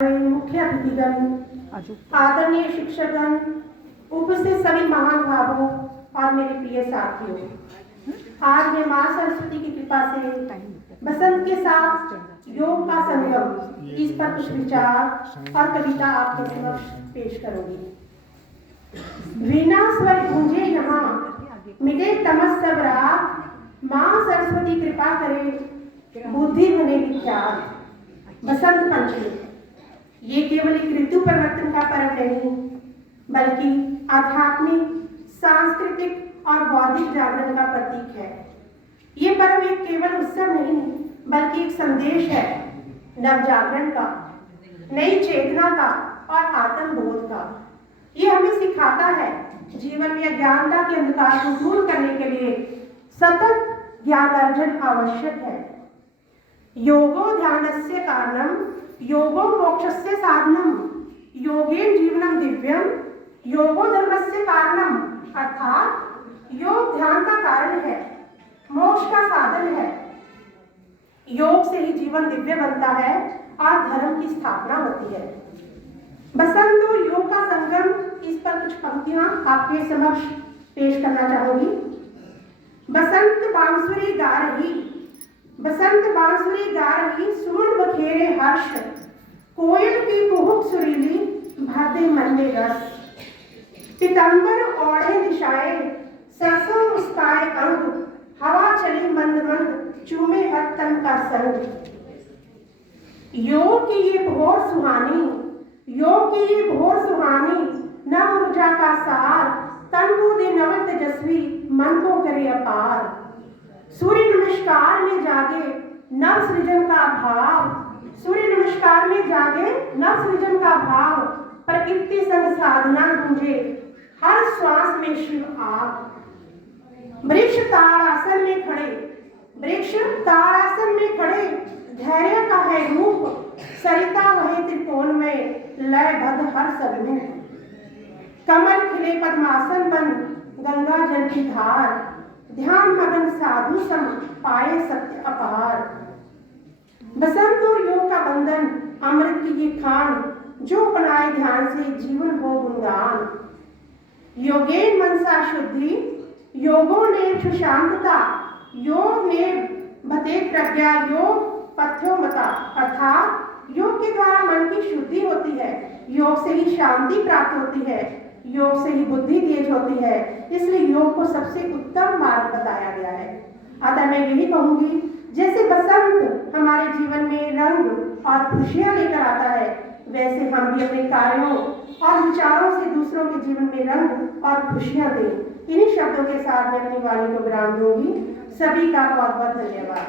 मुख्य अतिथिगण, आदरणीय शिक्षकगण, उपस्थित सभी महान भावों और मेरे प्रिय साथियों, आज मैं मां सरस्वती की कृपा से बसंत के साथ योग का संगम इस पर कुछ विचार और कविता आपके समक्ष पेश करूंगी। वीणा स्वर गूंजे यहाँ, मिटे तमस सब रात, मां सरस्वती कृपा करे, बुद्धि बने विख्यात। बसंत पंचमी ये केवल एक ऋतु परिवर्तन का पर्व नहीं, बल्कि आध्यात्मिक, सांस्कृतिक और बौद्धिक जागरण का प्रतीक है। ये पर्व एक केवल उत्सव नहीं, बल्कि एक संदेश है नव जागरण का, नई चेतना का और आत्मबोध का। ये हमें सिखाता है जीवन में अज्ञानता के अंधकार को दूर करने के लिए सतत ज्ञान अर्जन आवश्यक है। योगो ध्यानस्य कारणम, योगो मोक्षस्य साधनम, योगेन जीवनम दिव्यम, योगो धर्मस्य कारणम। अर्थात योग ध्यान का कारण है, मोक्ष का साधन है। योग से ही जीवन दिव्य बनता है और धर्म की स्थापना होती है। बसंत और योग का संगम, इस पर कुछ पंक्तियां आपके समक्ष पेश करना चाहूंगी। बसंत बांसुरी गा रही, बसंत बांसुरी गा रही, सुमन बखेरे हर्ष, कोयल की कुहुक सुरीली, भरते मन में रस। पीतंबर ओढ़े दिशाएं, सरसों मुस्काए अंग, हवा चली मंद मंद, चूमे हर तन का संग। योग की ये भोर सुहानी, योग की ये भोर सुहानी, नव ऊर्जा का सार, तन को दे नव तेजस्वी, मन को करे अपार। सूर्य नमस्कार में जागे नव सृजन का भाव, सूर्य नमस्कार में जागे नव सृजन का भाव। प्रकृति संग साधना गूंजे, हर श्वास में शिव आप। वृक्ष ताड़ासन में खड़े, वृक्ष ताड़ासन में खड़े, धैर्य का है रूप, सरिता वहे त्रिकोण में, लयबद्ध हर सद्रूप। कमल खिले पद्मासन बन, गंगा जल की धार, ध्यान मगन साधु सम, पाए सत्य अपार। बसंत और योग का बंधन, अमृत की ये खान, जो अपनाए ध्यान से जीवन हो गुणगान। योगेन मनसा शुद्धि, योगो ने सुशांतता, योग ने भते प्रज्ञा, योग पथ्यो मता। अर्थात योग के द्वारा मन की शुद्धि होती है, योग से ही शांति प्राप्त होती है, योग से ही बुद्धि तेज होती है। इसलिए योग को सबसे उत्तम मार्ग बताया गया है। अतः मैं यही कहूंगी, जैसे बसंत हमारे जीवन में रंग और खुशियां लेकर आता है, वैसे हम भी अपने कार्यों और विचारों से दूसरों के जीवन में रंग और खुशियां दें। इन्हीं शब्दों के साथ मैं अपनी वाणी को विराम दूंगी। सभी का बहुत बहुत धन्यवाद।